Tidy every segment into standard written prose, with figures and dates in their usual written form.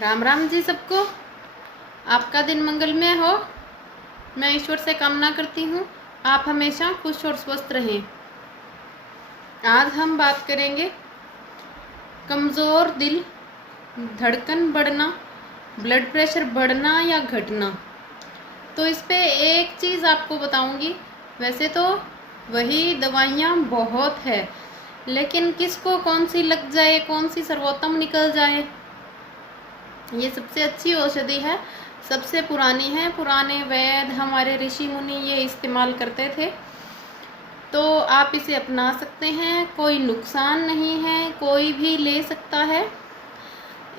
राम राम जी सबको। आपका दिन मंगलमय हो। मैं ईश्वर से कामना करती हूँ आप हमेशा खुश और स्वस्थ रहें। आज हम बात करेंगे कमज़ोर दिल, धड़कन बढ़ना, ब्लड प्रेशर बढ़ना या घटना। तो इस पे एक चीज़ आपको बताऊंगी। वैसे तो वही दवाइयाँ बहुत है, लेकिन किसको कौन सी लग जाए, कौन सी सर्वोत्तम निकल जाए, ये सबसे अच्छी औषधि है, सबसे पुरानी है। पुराने वैद्य, हमारे ऋषि मुनि ये इस्तेमाल करते थे, तो आप इसे अपना सकते हैं। कोई नुकसान नहीं है, कोई भी ले सकता है।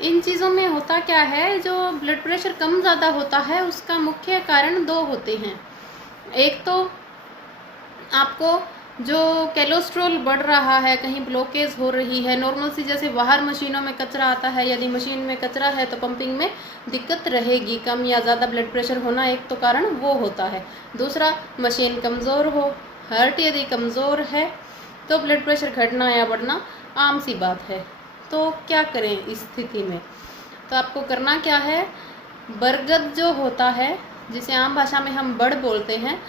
इन चीज़ों में होता क्या है, जो ब्लड प्रेशर कम ज़्यादा होता है उसका मुख्य कारण दो होते हैं। एक तो आपको जो कोलेस्ट्रॉल बढ़ रहा है, कहीं ब्लॉकेज हो रही है, नॉर्मल सी जैसे बाहर मशीनों में कचरा आता है, यदि मशीन में कचरा है तो पंपिंग में दिक्कत रहेगी, कम या ज़्यादा ब्लड प्रेशर होना एक तो कारण वो होता है। दूसरा, मशीन कमज़ोर हो, हार्ट यदि कमज़ोर है तो ब्लड प्रेशर घटना या बढ़ना आम सी बात है। तो क्या करें इस स्थिति में? तो आपको करना क्या है, बरगद जो होता है, जिसे आम भाषा में हम बड़ बोलते हैं,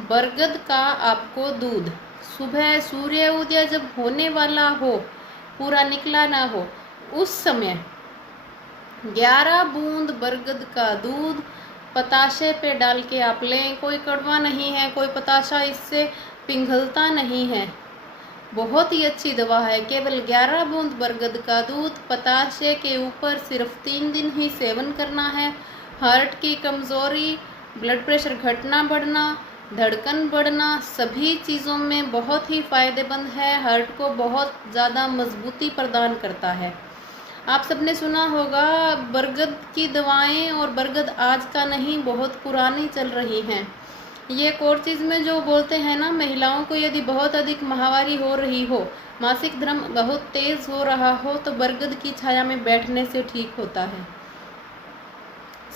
बरगद का आपको दूध सुबह सूर्य उदय जब होने वाला हो, पूरा निकला ना हो, उस समय 11 बूंद बरगद का दूध पताशे पे डाल के आप लें। कोई कड़वा नहीं है, कोई पताशा इससे पिघलता नहीं है, बहुत ही अच्छी दवा है। केवल 11 बूंद बरगद का दूध पताशे के ऊपर सिर्फ 3 दिन ही सेवन करना है। हार्ट की कमज़ोरी, ब्लड प्रेशर घटना बढ़ना, धड़कन बढ़ना, सभी चीज़ों में बहुत ही फ़ायदेमंद है। हार्ट को बहुत ज़्यादा मजबूती प्रदान करता है। आप सबने सुना होगा बरगद की दवाएं, और बरगद आज का नहीं, बहुत पुरानी चल रही हैं। ये एक और चीज़ में जो बोलते हैं ना, महिलाओं को यदि बहुत अधिक माहवारी हो रही हो, मासिक धर्म बहुत तेज़ हो रहा हो, तो बरगद की छाया में बैठने से ठीक होता है।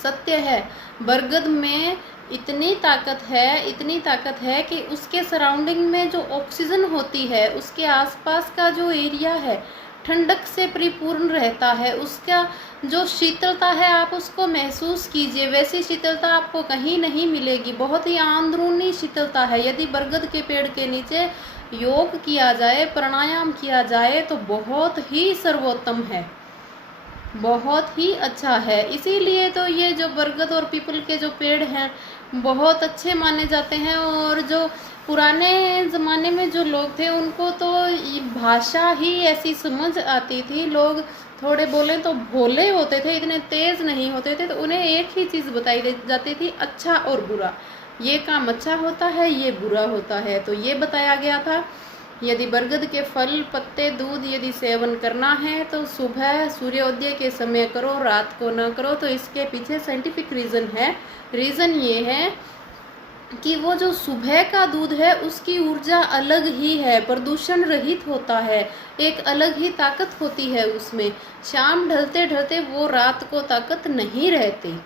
सत्य है, बरगद में इतनी ताकत है कि उसके सराउंडिंग में जो ऑक्सीजन होती है, उसके आसपास का जो एरिया है ठंडक से परिपूर्ण रहता है। उसका जो शीतलता है आप उसको महसूस कीजिए, वैसी शीतलता आपको कहीं नहीं मिलेगी। बहुत ही अंदरूनी शीतलता है। यदि बरगद के पेड़ के नीचे योग किया जाए, प्राणायाम किया जाए तो बहुत ही सर्वोत्तम है, बहुत ही अच्छा है। इसीलिए तो ये जो बरगद और पीपल के जो पेड़ हैं बहुत अच्छे माने जाते हैं। और जो पुराने ज़माने में जो लोग थे उनको तो भाषा ही ऐसी समझ आती थी, लोग थोड़े बोले तो भोले होते थे, इतने तेज़ नहीं होते थे, तो उन्हें एक ही चीज़ बताई जाती थी, अच्छा और बुरा। ये काम अच्छा होता है, ये बुरा होता है, तो ये बताया गया था। यदि बरगद के फल, पत्ते, दूध यदि सेवन करना है तो सुबह सूर्योदय के समय करो, रात को ना करो। तो इसके पीछे साइंटिफिक रीज़न है। रीज़न ये है कि वो जो सुबह का दूध है उसकी ऊर्जा अलग ही है, प्रदूषण रहित होता है, एक अलग ही ताकत होती है उसमें। शाम ढलते ढलते वो रात को ताकत नहीं रहती।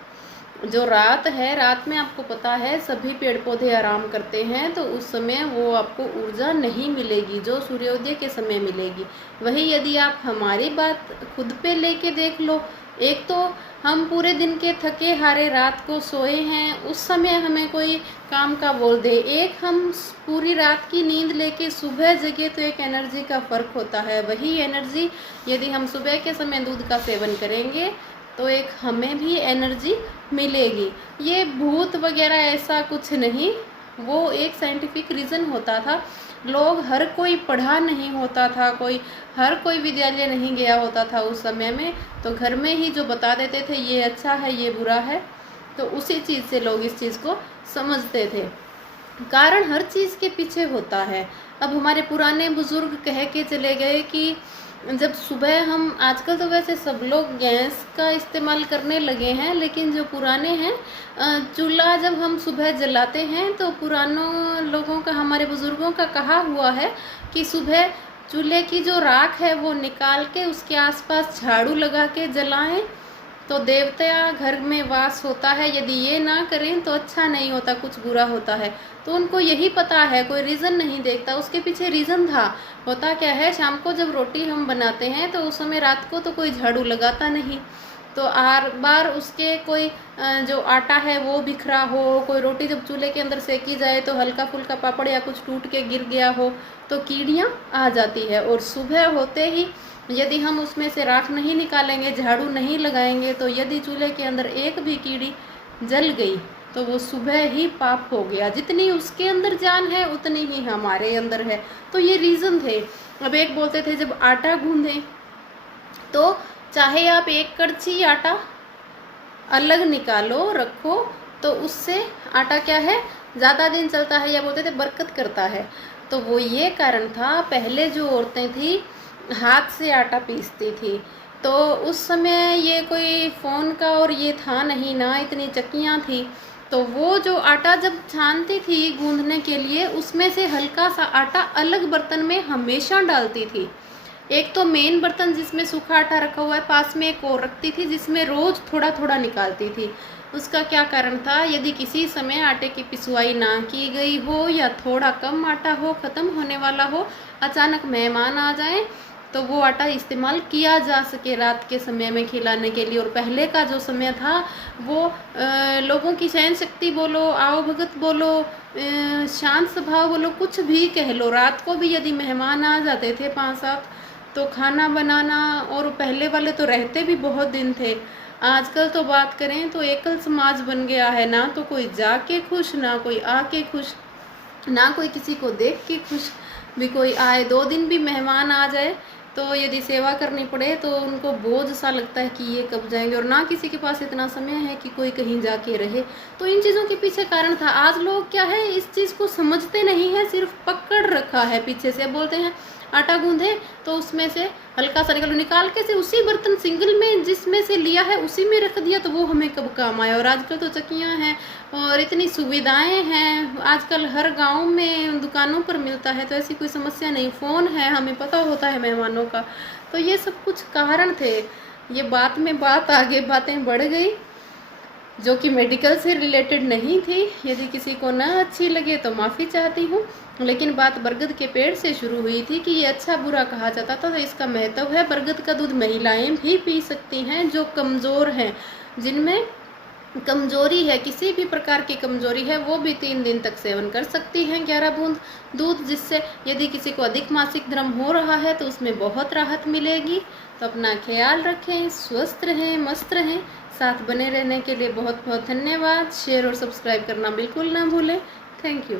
जो रात है, रात में आपको पता है सभी पेड़ पौधे आराम करते हैं, तो उस समय वो आपको ऊर्जा नहीं मिलेगी जो सूर्योदय के समय मिलेगी। वही यदि आप हमारी बात खुद पे लेके देख लो, एक तो हम पूरे दिन के थके हारे रात को सोए हैं, उस समय हमें कोई काम का बोल दे, एक हम पूरी रात की नींद लेके सुबह जगे, तो एक एनर्जी का फ़र्क होता है। वही एनर्जी यदि हम सुबह के समय दूध का सेवन करेंगे तो एक हमें भी एनर्जी मिलेगी। ये भूत वगैरह ऐसा कुछ नहीं, वो एक साइंटिफिक रीज़न होता था। लोग, हर कोई पढ़ा नहीं होता था, हर कोई विद्यालय नहीं गया होता था उस समय में, तो घर में ही जो बता देते थे ये अच्छा है, ये बुरा है, तो उसी चीज़ से लोग इस चीज़ को समझते थे। कारण हर चीज़ के पीछे होता है। अब हमारे पुराने बुजुर्ग कह के चले गए कि जब सुबह हम, आजकल तो वैसे सब लोग गैस का इस्तेमाल करने लगे हैं, लेकिन जो पुराने हैं, चूल्हा जब हम सुबह जलाते हैं तो पुरानों लोगों का, हमारे बुज़ुर्गों का कहा हुआ है कि सुबह चूल्हे की जो राख है वो निकाल के उसके आसपास झाड़ू लगा के जलाएं तो देवता घर में वास होता है। यदि ये ना करें तो अच्छा नहीं होता, कुछ बुरा होता है। तो उनको यही पता है, कोई रीज़न नहीं देखता। उसके पीछे रीज़न था। होता क्या है, शाम को जब रोटी हम बनाते हैं तो उस समय रात को तो कोई झाड़ू लगाता नहीं, तो हर बार उसके कोई जो आटा है वो बिखरा हो, कोई रोटी जब चूल्हे के अंदर सेकी जाए तो हल्का फुल्का पापड़ या कुछ टूट के गिर गया हो तो कीड़ियाँ आ जाती है। और सुबह होते ही यदि हम उसमें से राख नहीं निकालेंगे, झाड़ू नहीं लगाएंगे, तो यदि चूल्हे के अंदर एक भी कीड़ी जल गई तो वो सुबह ही पाप हो गया। जितनी उसके अंदर जान है उतनी ही हमारे अंदर है। तो ये रीज़न थे। अब एक बोलते थे जब आटा गूंदें तो चाहे आप एक कड़छी आटा अलग निकालो रखो तो उससे आटा क्या है ज़्यादा दिन चलता है, या बोलते थे बरकत करता है। तो वो ये कारण था। पहले जो औरतें थी हाथ से आटा पीसती थी, तो उस समय ये कोई फ़ोन का और ये था नहीं ना, इतनी चक्कियाँ थी। तो वो जो आटा जब छानती थी गूंदने के लिए, उसमें से हल्का सा आटा अलग बर्तन में हमेशा डालती थी। एक तो मेन बर्तन जिसमें सूखा आटा रखा हुआ है, पास में एक और रखती थी जिसमें रोज़ थोड़ा थोड़ा निकालती थी। उसका क्या कारण था, यदि किसी समय आटे की पिसवाई ना की गई हो या थोड़ा कम आटा हो, ख़त्म होने वाला हो, अचानक मेहमान आ जाएं तो वो आटा इस्तेमाल किया जा सके रात के समय में खिलाने के लिए। और पहले का जो समय था वो लोगों की सहन शक्ति बोलो, आओ भगत बोलो, शांत स्वभाव बोलो, कुछ भी कह लो, रात को भी यदि मेहमान आ जाते थे 5-7 तो खाना बनाना, और पहले वाले तो रहते भी बहुत दिन थे। आजकल तो बात करें तो एकल समाज बन गया है, ना तो कोई जाके खुश, ना कोई आके खुश, ना कोई किसी को देख के खुश। भी कोई आए 2 दिन भी मेहमान आ जाए तो यदि सेवा करनी पड़े तो उनको बोझ सा लगता है कि ये कब जाएंगे, और ना किसी के पास इतना समय है कि कोई कहीं जाके रहे। तो इन चीज़ों के पीछे कारण था। आज लोग क्या है इस चीज़ को समझते नहीं है, सिर्फ पकड़ रखा है पीछे से। बोलते हैं आटा गूंधे तो उसमें से हल्का सा निकाल के से उसी बर्तन सिंगल में जिसमें से लिया है उसी में रख दिया तो वो हमें कब काम आया। और आजकल तो चक्कियाँ हैं और इतनी सुविधाएं हैं, आजकल हर गांव में दुकानों पर मिलता है, तो ऐसी कोई समस्या नहीं। फ़ोन है, हमें पता होता है मेहमानों का। तो ये सब कुछ कारण थे। ये बात में बात आगे बातें बढ़ गई जो कि मेडिकल से रिलेटेड नहीं थी। यदि किसी को ना अच्छी लगे तो माफ़ी चाहती हूँ। लेकिन बात बरगद के पेड़ से शुरू हुई थी कि ये अच्छा बुरा कहा जाता था, तो इसका महत्व है। बरगद का दूध महिलाएं भी पी सकती हैं जो कमज़ोर हैं, जिनमें कमजोरी है, किसी भी प्रकार की कमजोरी है, वो भी 3 दिन तक सेवन कर सकती हैं 11 बूंद दूध, जिससे यदि किसी को अधिक मासिक धर्म हो रहा है तो उसमें बहुत राहत मिलेगी। तो अपना ख्याल रखें, स्वस्थ रहें, मस्त रहें। साथ बने रहने के लिए बहुत बहुत धन्यवाद। शेयर और सब्सक्राइब करना बिल्कुल ना भूलें। Thank you.